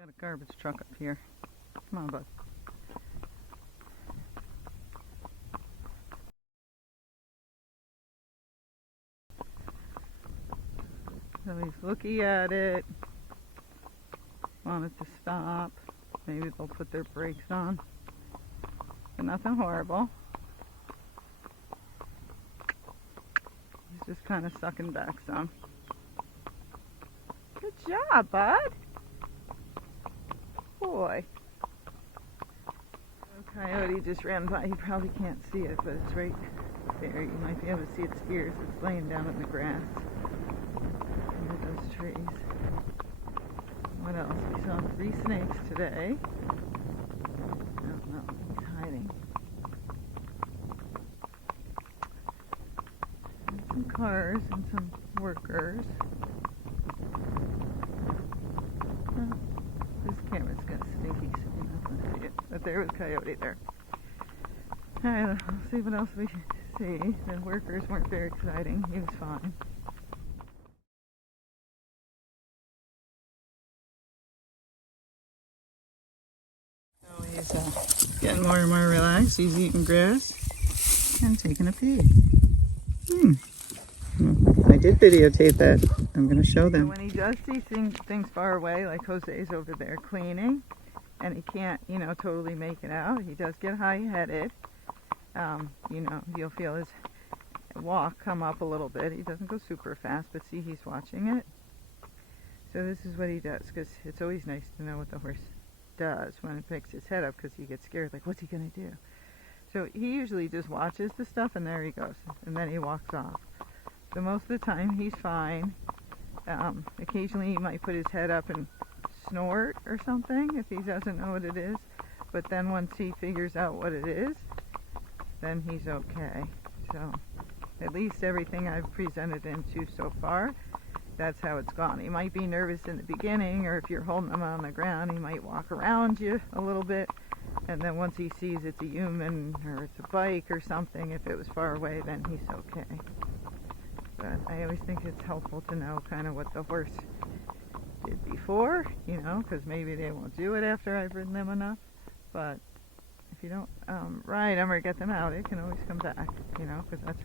Got a garbage truck up here. Come on, bud. So he's looking at it. Want it to stop. Maybe they'll put their brakes on. But nothing horrible. He's just kind of sucking back some. Good job, bud. Boy. A coyote just ran by. You probably can't see it, but it's right there. You might be able to see its ears. It's laying down in the grass under those trees. What else? We saw 3 snakes today. I don't know. He's hiding. And some cars and some workers. This camera's kind of stinky, so you're not going to see it. But there was a coyote there. Alright, let's see what else we see. The workers weren't very exciting. He was fine. So he's getting more and more relaxed. He's eating grass and taking a pee. I did videotape that. I'm going to show them. When he does see things far away, like Jose's over there cleaning, and he can't, totally make it out, he does get high-headed. You'll feel his walk come up a little bit. He doesn't go super fast, but see, he's watching it. So this is what he does, because it's always nice to know what the horse does when it picks his head up, because he gets scared, like, what's he going to do? So he usually just watches the stuff, and there he goes, and then he walks off. So most of the time he's fine. Occasionally he might put his head up and snort or something if he doesn't know what it is. But then once he figures out what it is, then he's okay. So at least everything I've presented him to so far, that's how it's gone. He might be nervous in the beginning, or if you're holding him on the ground, he might walk around you a little bit. And then once he sees it's a human or it's a bike or something, if it was far away, then he's okay. But I always think it's helpful to know kind of what the horse did before, because maybe they won't do it after I've ridden them enough. But if you don't ride them or get them out, it can always come back, because that's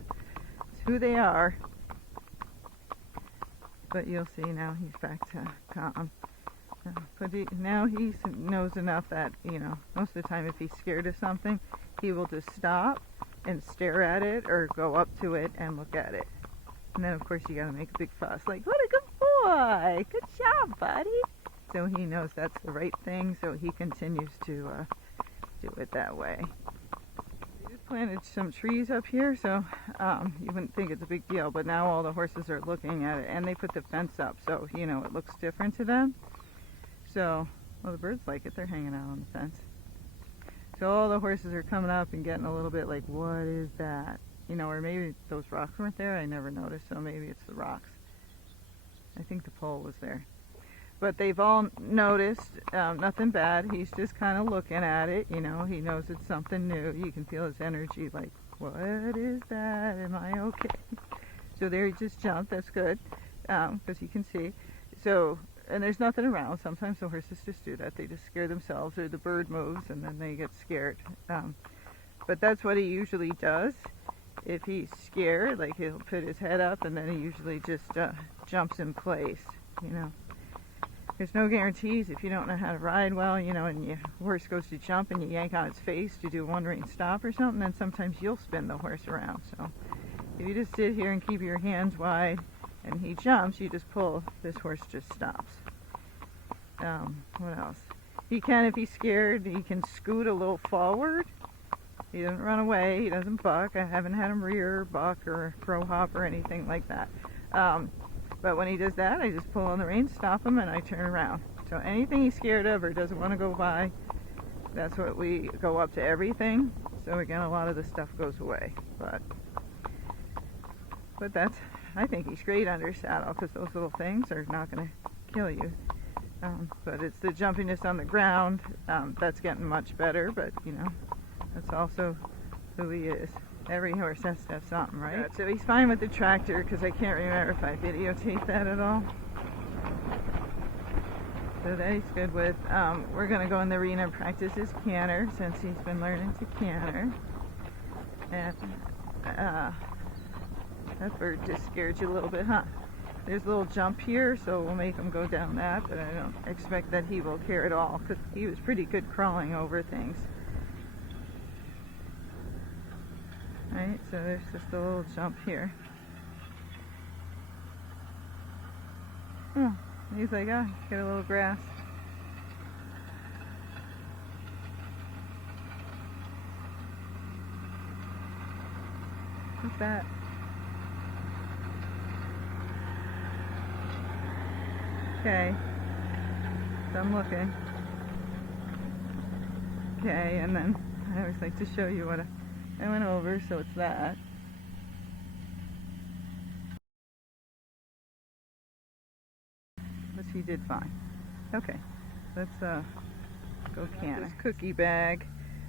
who they are. But you'll see now he's back to calm. But now he knows enough that, most of the time if he's scared of something, he will just stop and stare at it or go up to it and look at it. And then, of course, you got to make a big fuss, like, what a good boy! Good job, buddy! So he knows that's the right thing, so he continues to do it that way. We just planted some trees up here, so you wouldn't think it's a big deal, but now all the horses are looking at it, and they put the fence up, so, it looks different to them. So, well, the birds like it. They're hanging out on the fence. So all the horses are coming up and getting a little bit like, what is that? Or maybe those rocks weren't there. I never noticed, so maybe it's the rocks. I think the pole was there. But they've all noticed nothing bad. He's just kind of looking at it. He knows it's something new. You can feel his energy like, what is that? Am I okay? So there he just jumped. That's good, because you can see. So, and there's nothing around. Sometimes the horses just do that. They just scare themselves, or the bird moves, and then they get scared. But that's what he usually does. If he's scared, like he'll put his head up, and then he usually just jumps in place, There's no guarantees if you don't know how to ride well, and your horse goes to jump and you yank on its face to do a one-rein stop or something, then sometimes you'll spin the horse around. So if you just sit here and keep your hands wide and he jumps, you just pull, this horse just stops. What else? He can, if he's scared, he can scoot a little forward. He doesn't run away. He doesn't buck. I haven't had him rear, buck, or pro hop or anything like that. But when he does that, I just pull on the reins, stop him, and I turn around. So anything he's scared of or doesn't want to go by, that's what we go up to everything. So again, a lot of the stuff goes away. But that's, I think he's great under saddle, because those little things are not going to kill you. But it's the jumpiness on the ground that's getting much better. But that's also who he is. Every horse has to have something, right? Yeah, so he's fine with the tractor, because I can't remember if I videotaped that at all. So that he's good with. We're going to go in the arena and practice his canter since he's been learning to canter. And that bird just scared you a little bit, huh? There's a little jump here, so we'll make him go down that, but I don't expect that he will care at all because he was pretty good crawling over things. Right, so there's just a little jump here. Oh, he's like, oh, get a little grass. What's that? Okay, so I'm looking. Okay, and then I always like to show you what I went over, so it's that. But she did fine. Okay, let's go canter. This cookie bag,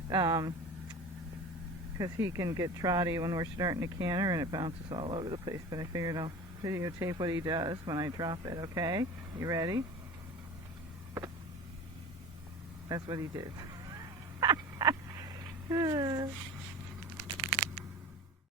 because he can get trotty when we're starting to canter and it bounces all over the place, but I figured I'll videotape what he does when I drop it, okay? You ready? That's what he did.